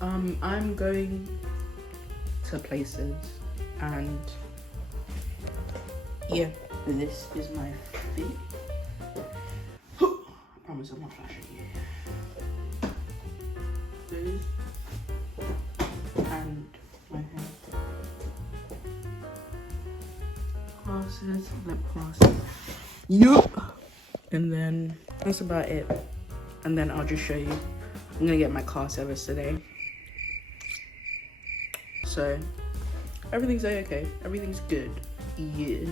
I'm going to places, and yeah, this is my feet. I promise I'm not flashing you. This and my hair. Glasses, lip gloss. Yup. And then that's about it. And then I'll just show you. I'm gonna get my car service today. So everything's okay. Everything's good. Yeah.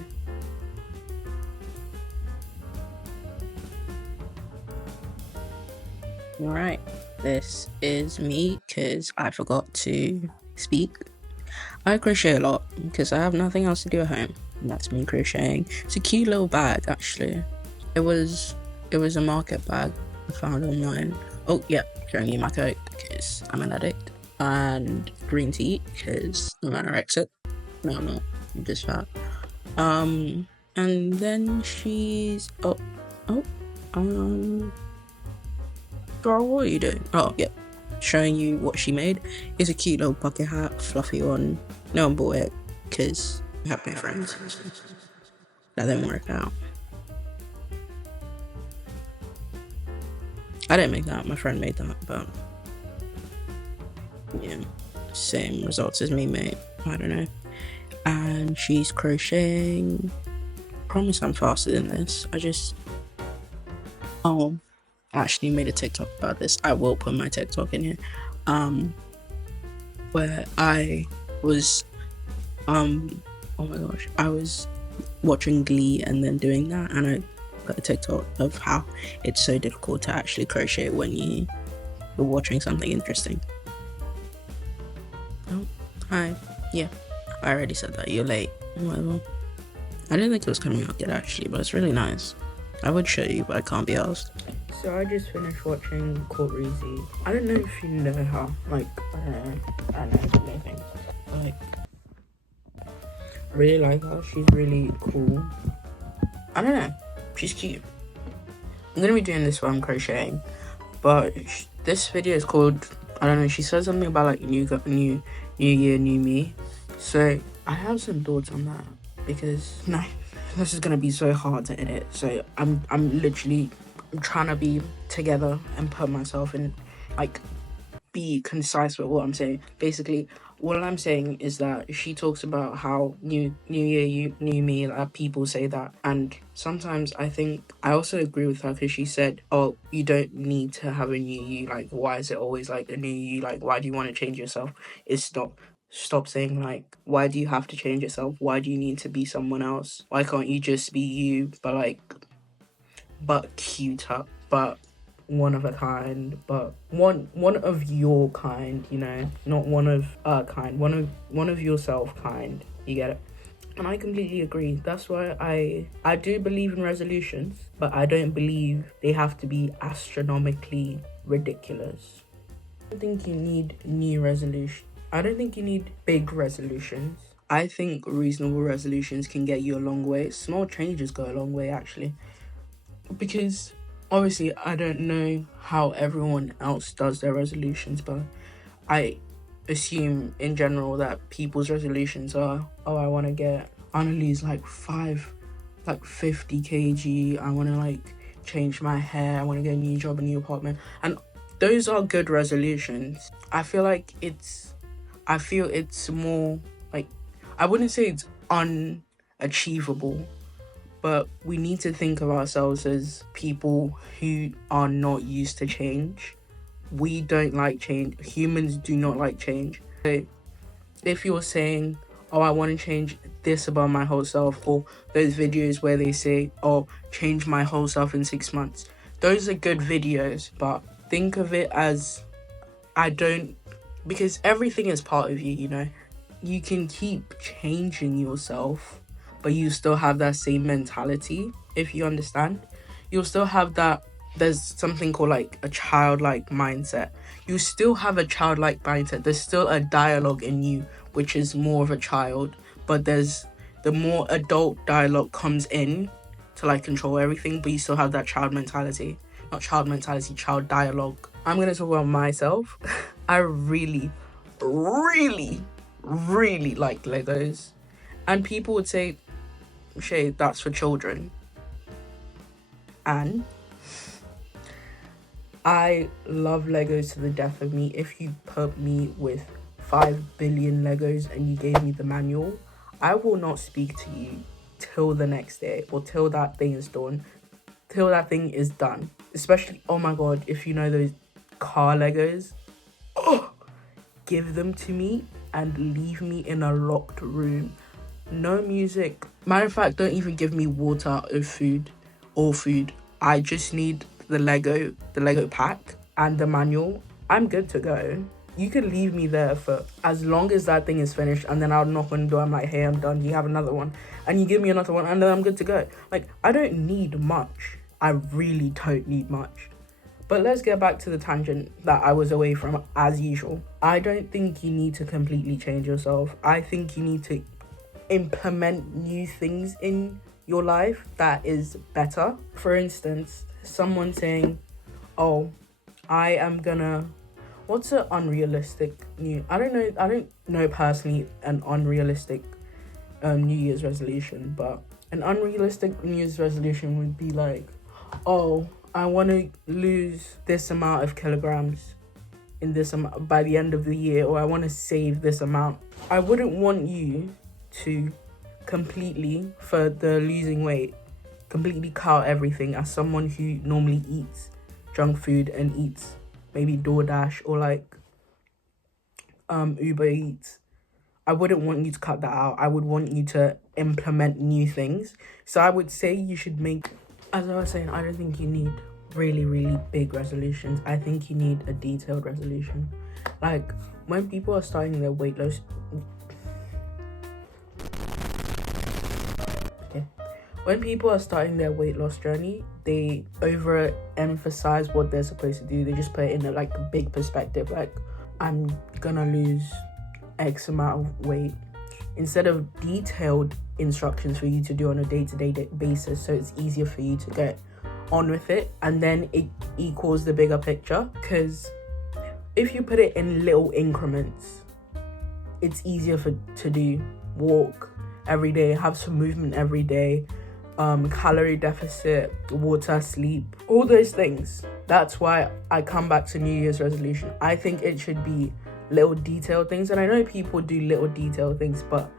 Alright, this is me because I forgot to speak. I crochet a lot because I have nothing else to do at home. And that's me crocheting. It's a cute little bag actually. It was a market bag I found online. Oh yeah, showing you my coat because I'm an addict. And green tea because I'm anorexic. No, I'm not. I'm just fat. And then she's girl, what are you doing? Oh yeah, showing you what she made. It's a cute little bucket hat, fluffy one. No one bought it because we have no friends. That didn't work out. I didn't make that. My friend made that, but yeah, same results as me, mate. I don't know. And she's crocheting. Promise I'm faster than this. I actually made a TikTok about this. I will put my TikTok in here. Where I was oh my gosh, I was watching Glee and then doing that, and I got a TikTok of how it's so difficult to actually crochet when you're watching something interesting. Oh, hi. Yeah, I already said that. You're late. Whatever. I didn't think it was coming out yet actually, but it's really nice. I would show you, but I can't be asked. So I just finished watching Court Reezy. I don't know if you know her. Like, I don't know anything. Like, I really like her. She's really cool. I don't know. She's cute. I'm gonna be doing this while I'm crocheting, but this video is called, I don't know, she said something about like new year, new me. So I have some thoughts on that because this is gonna be so hard to edit. So I'm literally trying to be together and put myself in, like, be concise with what I'm saying. Basically, what I'm saying is that she talks about how new year, new me, people say that, and sometimes I think I also agree with her because she said, oh, you don't need to have a new you, like, why is it always like a new you, like, why do you want to change yourself? Stop saying like, why do you have to change yourself? Why do you need to be someone else? Why can't you just be you, but cuter, but one of a kind, but one of your kind, you know, not one of a kind, one of yourself kind. You get it? And I completely agree. That's why I do believe in resolutions, but I don't believe they have to be astronomically ridiculous. I don't think you need new resolution. I don't think you need big resolutions. I think reasonable resolutions can get you a long way. Small changes go a long way, actually. Because obviously I don't know how everyone else does their resolutions, but I assume in general that people's resolutions are, oh, I want to lose like 50 kg, I want to like change my hair, I want to get a new job, a new apartment, and those are good resolutions. I feel it's more like, I wouldn't say it's unachievable, but we need to think of ourselves as people who are not used to change. We don't like change. Humans do not like change. So if you're saying, oh, I want to change this about my whole self, or those videos where they say, oh, change my whole self in 6 months, those are good videos, but think of it as, because everything is part of you, you know. You can keep changing yourself, but you still have that same mentality, if you understand. You'll still have that, there's something called like a childlike mindset. You still have a childlike mindset. There's still a dialogue in you, which is more of a child, but there's the more adult dialogue comes in to like control everything, but you still have that child mentality. Not child mentality, child dialogue. I'm gonna talk about myself. I really, really, really like Legos. And people would say, Shay, that's for children. And I love Legos to the death of me. If you put me with 5 billion Legos and you gave me the manual, I will not speak to you till the next day or till that thing is done. Till that thing is done. Especially, oh my god, if you know those car Legos, give them to me and leave me in a locked room. No music. Matter of fact, don't even give me water or food. I just need the Lego pack and the manual. I'm good to go. You can leave me there for as long as that thing is finished, and then I'll knock on the door. I'm like, hey, I'm done. You have another one, and you give me another one, and then I'm good to go. Like, I don't need much. I really don't need much. But let's get back to the tangent that I was away from as usual. I don't think you need to completely change yourself. I think you need to implement new things in your life that is better. For instance, someone saying, oh, I am gonna, what's an unrealistic I don't know personally an unrealistic New Year's resolution, but an unrealistic New Year's resolution would be like, oh, I want to lose this amount of kilograms in this by the end of the year, or I want to save this amount. I wouldn't want you to completely, for the losing weight, completely cut out everything. As someone who normally eats junk food and eats maybe DoorDash or like Uber Eats, I wouldn't want you to cut that out. I would want you to implement new things. So I would say you should make, as I was saying, I don't think you need really, really big resolutions. I think you need a detailed resolution. Like, when people are starting their weight loss... When people are starting their weight loss journey, they overemphasize what they're supposed to do. They just put it in a big perspective, like, I'm gonna lose X amount of weight, instead of detailed instructions for you to do on a day-to-day basis, so it's easier for you to get on with it, and then it equals the bigger picture. Because if you put it in little increments, it's easier to do. Walk every day, have some movement every day, calorie deficit, water, sleep, all those things. That's why I come back to New Year's resolution. I think it should be little detailed things, and I know people do little detailed things, but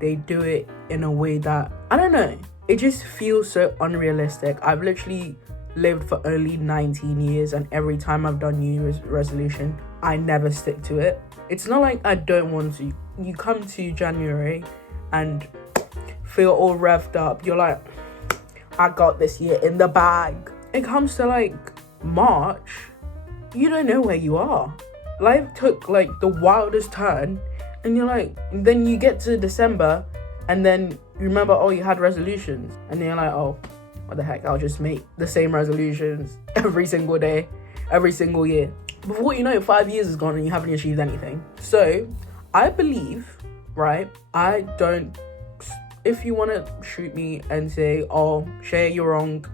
they do it in a way that, I don't know, it just feels so unrealistic. I've literally lived for only 19 years, and every time I've done New Year's resolution, I never stick to it. It's not like I don't want to. You come to January and feel all revved up. You're like, I got this year in the bag. It comes to like March, you don't know where you are. Life took like the wildest turn, and you're like, then you get to December, and then you remember, oh, you had resolutions, and then you're like, oh, what the heck, I'll just make the same resolutions every single day, every single year. Before you know it, 5 years is gone and you haven't achieved anything. So I believe, right, if you want to shoot me and say, oh, Shay, you're wrong,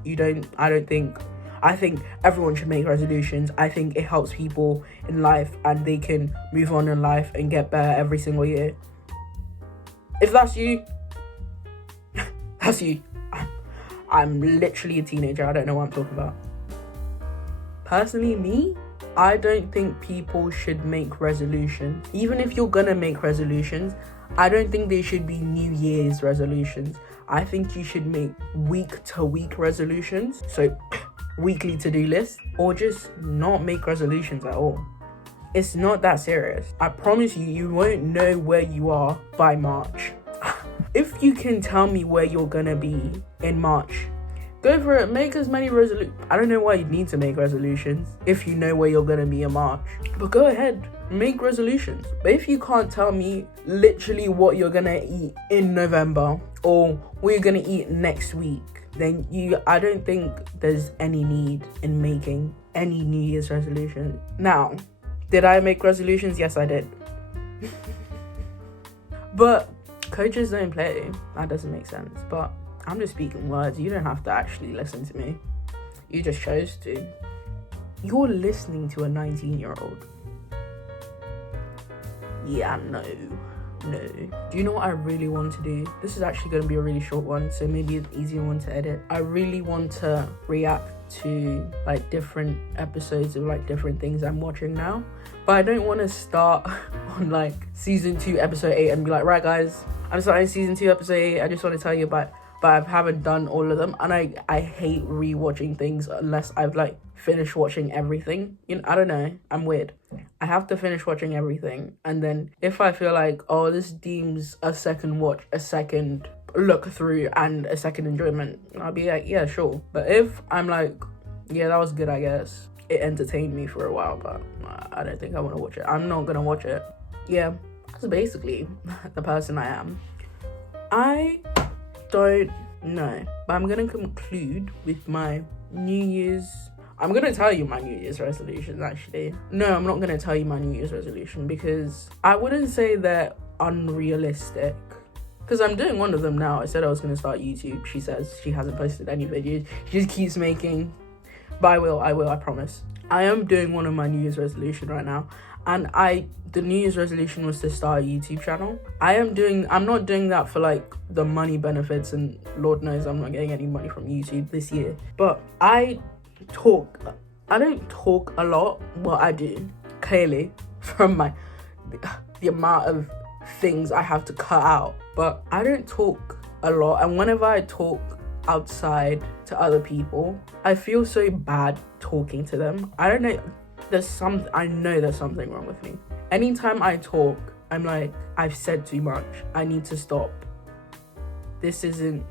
I think everyone should make resolutions. I think it helps people in life and they can move on in life and get better every single year. If that's you, that's you. I'm literally a teenager. I don't know what I'm talking about. Personally, me, I don't think people should make resolutions. Even if you're gonna make resolutions, I don't think they should be New Year's resolutions. I think you should make week-to-week resolutions. So weekly to-do list, or just not make resolutions at all. It's not that serious. I promise you, you won't know where you are by March. If you can tell me where you're gonna be in March, go for it. Make as many resolutions. I don't know why you need to make resolutions if you know where you're gonna be in March, but go ahead, make resolutions. But if you can't tell me literally what you're gonna eat in November or what you're gonna eat next week, then I don't think there's any need in making any New Year's resolution. Now, did I make resolutions? Yes, I did. But coaches don't play. That doesn't make sense. But I'm just speaking words. You don't have to actually listen to me. You just chose to. You're listening to a 19-year-old. Yeah, no. Do you know what I really want to do? This is actually going to be a really short one, so maybe an easier one to edit. I really want to react to like different episodes of like different things I'm watching now, but I don't want to start on like season 2 episode 8 and be like, right guys, I'm starting season 2 episode 8, I just want to tell you about, but I haven't done all of them, and I hate rewatching things unless I've like finished watching everything. You know, I don't know, I'm weird. I have to finish watching everything, and then if I feel like, oh, this deems a second watch, a second look through, and a second enjoyment, I'll be like, yeah, sure. But if I'm like, yeah, that was good, I guess, it entertained me for a while, but I don't think I want to watch it, I'm not gonna watch it. Yeah, that's basically the person I am. I don't know, but I'm gonna conclude with my New Year's. I'm gonna tell you my New Year's resolutions, actually. No, I'm not gonna tell you my New Year's resolution because I wouldn't say they're unrealistic, because I'm doing one of them now. I said I was gonna start YouTube. She says she hasn't posted any videos. She just keeps making, but I will, I promise. I am doing one of my New Year's resolution right now, and the New Year's resolution was to start a YouTube channel. I'm not doing that for like the money benefits, and Lord knows I'm not getting any money from YouTube this year, but I don't talk a lot. Well, I do, clearly, from the amount of things I have to cut out, but I don't talk a lot, and whenever I talk outside to other people, I feel so bad talking to them. I don't know, I know there's something wrong with me. Anytime I talk, I'm like, I've said too much, I need to stop. This isn't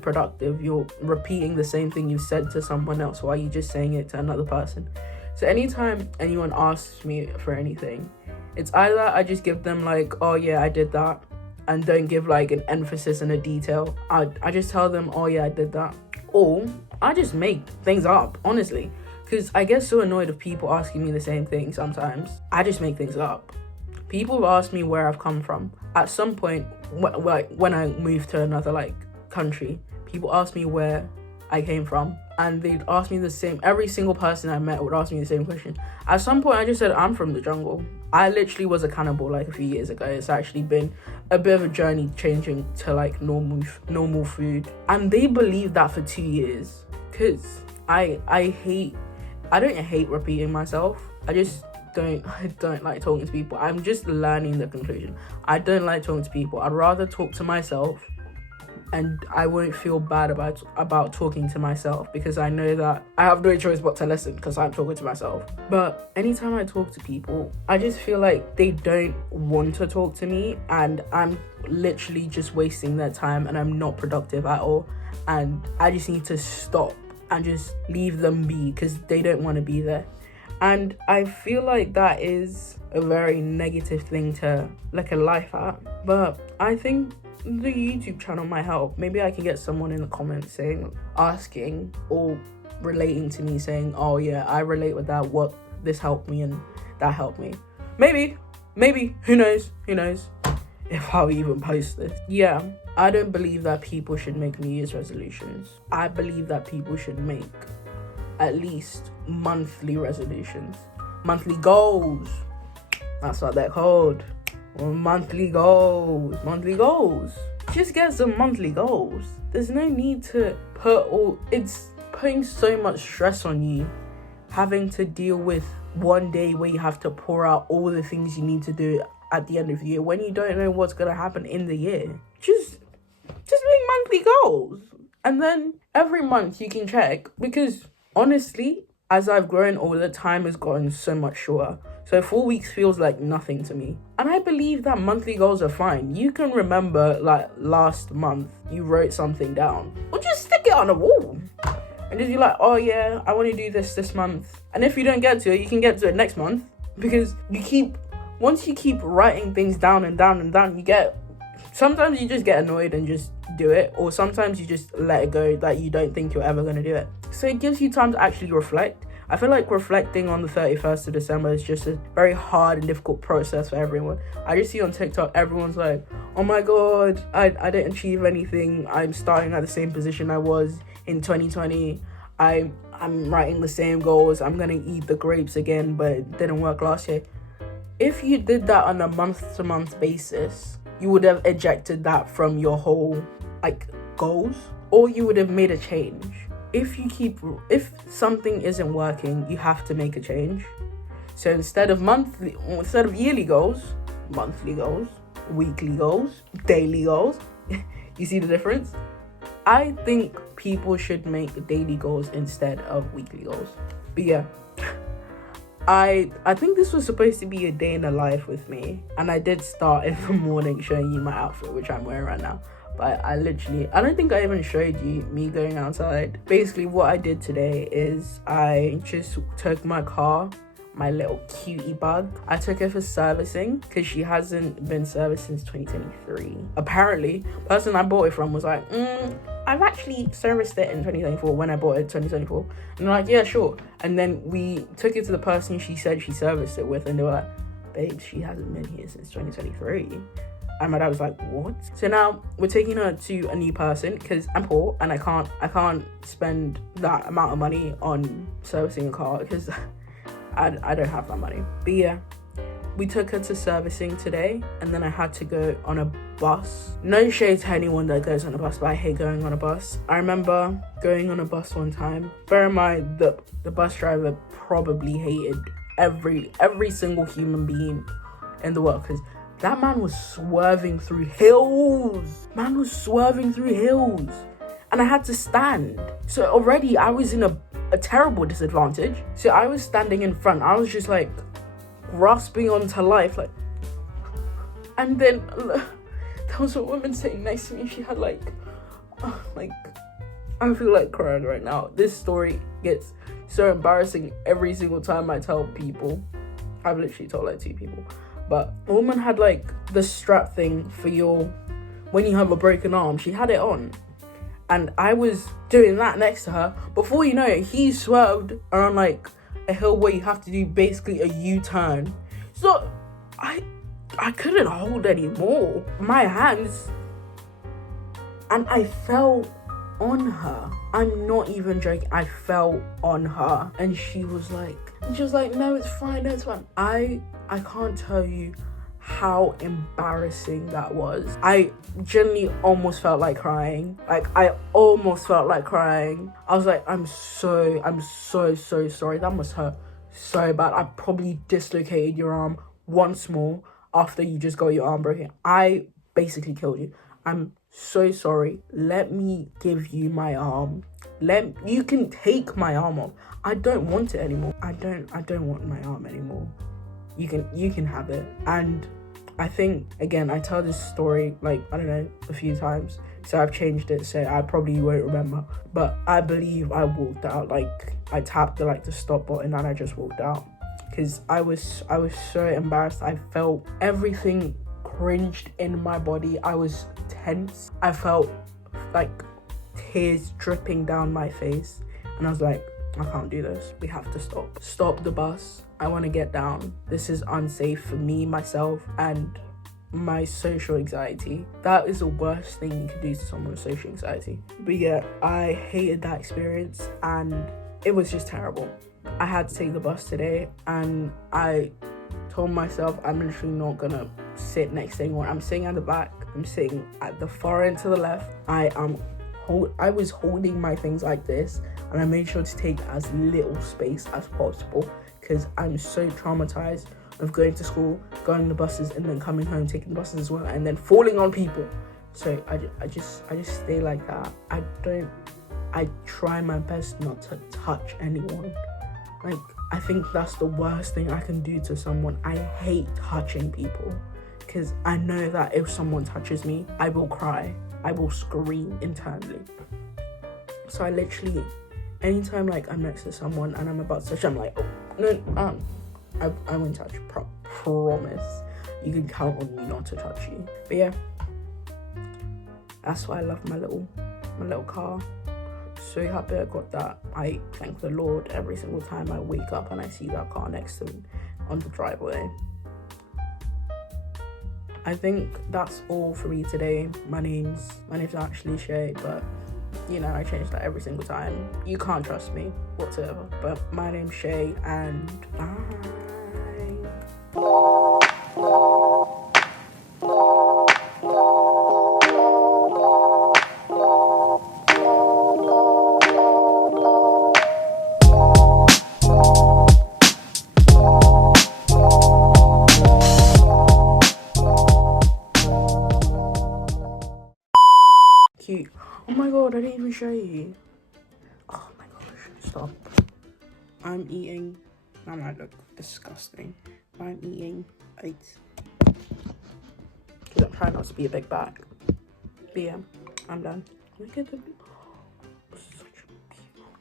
productive. You're repeating the same thing you said to someone else. Why are you just saying it to another person? So anytime anyone asks me for anything, it's either I just give them like, oh yeah, I did that, and don't give like an emphasis and a detail. I just tell them, oh yeah, I did that. Or I just make things up, honestly. Because I get so annoyed of people asking me the same thing sometimes. I just make things up. People ask me where I've come from. At some point, when I moved to another like country, people ask me where I came from, and they'd ask me the same. Every single person I met would ask me the same question. At some point, I just said, I'm from the jungle. I literally was a cannibal like a few years ago. It's actually been a bit of a journey changing to like normal food, and they believed that for 2 years. Because I don't hate repeating myself. I don't like talking to people. I'm just learning the conclusion. I don't like talking to people. I'd rather talk to myself, and I won't feel bad about talking to myself, because I know that I have no choice but to listen because I'm talking to myself. But anytime I talk to people, I just feel like they don't want to talk to me, and I'm literally just wasting their time, and I'm not productive at all, and I just need to stop and just leave them be because they don't want to be there. And I feel like that is a very negative thing to look at life at, but I think the YouTube channel might help. Maybe I can get someone in the comments asking or relating to me, saying, oh yeah, I relate with that, what this helped me and that helped me. Maybe, who knows if I'll even post this. Yeah, I don't believe that people should make New Year's resolutions. I believe that people should make at least monthly resolutions, monthly goals. That's what they're called. Monthly goals. Just get some monthly goals. There's no need to it's putting so much stress on you, having to deal with one day where you have to pour out all the things you need to do at the end of the year when you don't know what's going to happen in the year. Just make monthly goals, and then every month you can check, because honestly, as I've grown older, time has gotten so much shorter. So 4 weeks feels like nothing to me. And I believe that monthly goals are fine. You can remember like last month you wrote something down, or just stick it on a wall and just be like, oh yeah, I want to do this month. And if you don't get to it, you can get to it next month, because once you keep writing things down and down and down, sometimes you just get annoyed and just do it, or sometimes you just let it go that you don't think you're ever going to do it. So it gives you time to actually reflect. I feel like reflecting on the 31st of December is just a very hard and difficult process for everyone. I just see on TikTok, everyone's like, oh my god, I didn't achieve anything. I'm starting at the same position I was in 2020. I'm writing the same goals. I'm going to eat the grapes again, but it didn't work last year. If you did that on a month-to-month basis, you would have ejected that from your whole like goals, or you would have made a change. If something isn't working, you have to make a change. So instead of yearly goals, monthly goals, weekly goals, daily goals. You see the difference? I think people should make daily goals instead of weekly goals. But yeah, I think this was supposed to be a day in the life with me, and I did start in the morning showing you my outfit, which I'm wearing right now. But I don't think I even showed you me going outside. Basically, what I did today is I just took my car, my little cutie bug. I took her for servicing because she hasn't been serviced since 2023. Apparently, the person I bought it from was like, I've actually serviced it in 2024 when I bought it in 2024. And they're like, yeah, sure. And then we took it to the person she said she serviced it with, and they were like, babe, she hasn't been here since 2023. And my dad was like, what? So now we're taking her to a new person because I'm poor and I can't spend that amount of money on servicing a car because I don't have that money. But yeah, we took her to servicing today, and then I had to go on a bus. No shade to anyone that goes on a bus, but I hate going on a bus. I remember going on a bus one time. Bear in mind, the bus driver probably hated every single human being in the world because that man was swerving through hills. And I had to stand. So already I was in a terrible disadvantage. So I was standing in front. I was just like grasping onto life. And then there was a woman sitting next to me. She had I feel like crying right now. This story gets so embarrassing every single time I tell people. I've literally told 2 people. But a woman had the strap thing for when you have a broken arm. She had it on. And I was doing that next to her. Before you know it, he swerved around a hill where you have to do basically a U-turn. So I couldn't hold anymore. My hands. And I fell on her. I'm not even joking. I fell on her. And she was like, no, it's fine. I can't tell you how embarrassing that was. I genuinely almost felt like crying. I almost felt like crying. I was like, I'm so sorry. That must hurt so bad. I probably dislocated your arm once more after you just got your arm broken. I basically killed you. I'm so sorry. Let me give you my arm. You can take my arm off. I don't want it anymore. I don't want my arm anymore. You can have it. And I think, again, I tell this story a few times, so I've changed it, so I probably won't remember. But I believe I walked out. I tapped the stop button and I just walked out because I was so embarrassed. I felt everything cringed in my body. I was tense. I felt tears dripping down my face, and I was like, I can't do this. We have to stop the bus. I want to get down. This is unsafe for me, myself, and my social anxiety. That is the worst thing you could do to someone with social anxiety. But yeah, I hated that experience and it was just terrible. I had to take the bus today and I told myself I'm literally not gonna sit next to anyone. I'm sitting at the back. I'm sitting at the far end to the left. I was holding my things like this, and I made sure to take as little space as possible because I'm so traumatized of going to school, going on the buses, and then coming home, taking the buses as well, and then falling on people. So I just stay like that. I try my best not to touch anyone. I think that's the worst thing I can do to someone. I hate touching people because I know that if someone touches me, I will cry. I will scream internally. So I literally, anytime I'm next to someone and I'm about to touch, I'm like, oh, no, I won't touch. Promise. You can count on me not to touch you. But yeah, that's why I love my little car. So happy I got that. I thank the Lord every single time I wake up and I see that car next to me on the driveway. I think that's all for me today. My name's actually Shay, but I change that every single time. You can't trust me whatsoever. But my name's Shay, and bye. Oh my god, I didn't even show you. Oh my gosh, stop. I'm eating. I might look disgusting. I'm eating oats. Because I'm trying not to be a big bag. But yeah, I'm done. Look at the.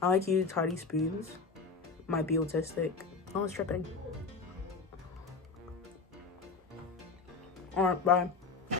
I like using tiny spoons. Might be autistic. I was tripping. Alright, bye.